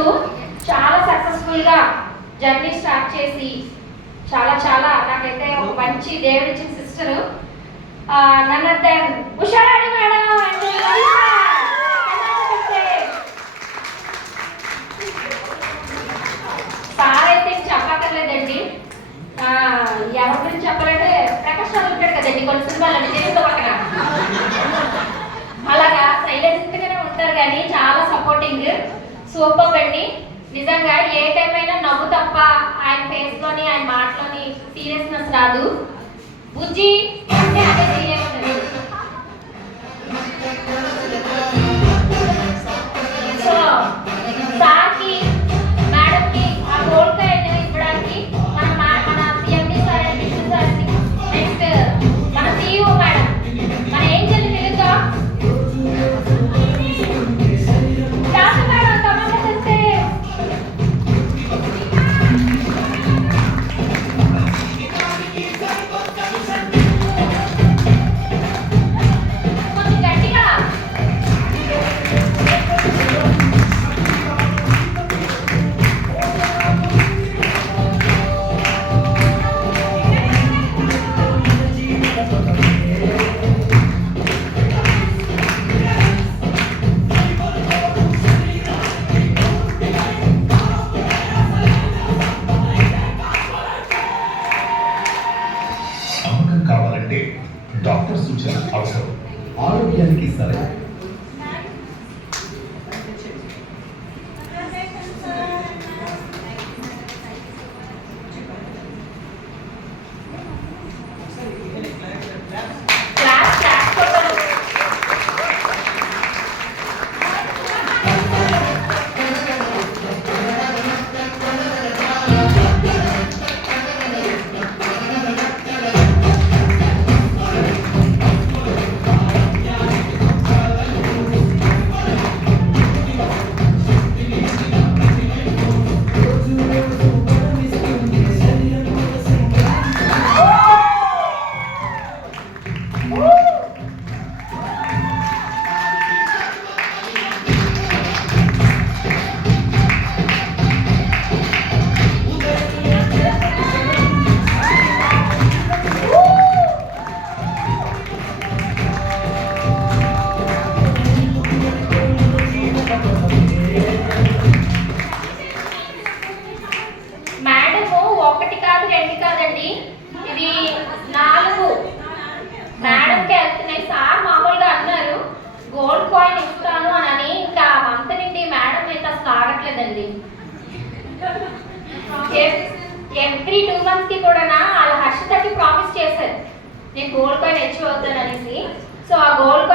చేసుకుంటూ చాలా సక్సెస్ఫుల్గా జర్నీ స్టార్ట్ చేసి చాలా నాకైతే ఒక మంచి దేవుడిచ్చిన సిస్టర్ నన్ను ఉషారాణి మేడం సార్ అయితే చెప్పక్కర్లేదండి. ఎవరి గురించి చెప్పాలంటే ప్రకాష్ రావు ఉంటాడు కదండి కొన్ని సినిమాలు చేస్తూ పక్కన అలాగా సైలెంట్గానే ఉంటారు కానీ చాలా సపోర్టింగ్ సూపర్ అండి. నిజంగా ఏ టైం అయినా నవ్వు తప్ప ఆయన ఫేస్ లోని ఆయన మాటలోని సీరియస్నెస్ రాదు. బుజ్జి అంటే అదే సీరియస్. సో సార్కి మేడంకి ఆ గోల్డ్ ఇవ్వడానికి మన సిఎండి సార్ అండ్ విష్ణు సార్కి నెక్స్ట్ మన సిఇఓ మేడం మన ఏం చెల్లి తెలుసా కావాలంటే డాక్టర్ సూచన అవసరం. ఆరోగ్యానికి సరే మేడంకి వెళ్తున్నాయి. సార్ మామూలుగా అన్నారు గోల్డ్ కాయిన్ ఇస్తాను అని, ఇంకా మంత్ నుండి మేడం అయితే అసలు ఆగట్లేదండి. ఎవ్రీ 2 months కి కూడా వాళ్ళ హర్షితకి ప్రామిస్ చేశారు నేను గోల్డ్ కాయిన్ అచీవ్ అవుతాను అనేసి. సో ఆ గోల్డ్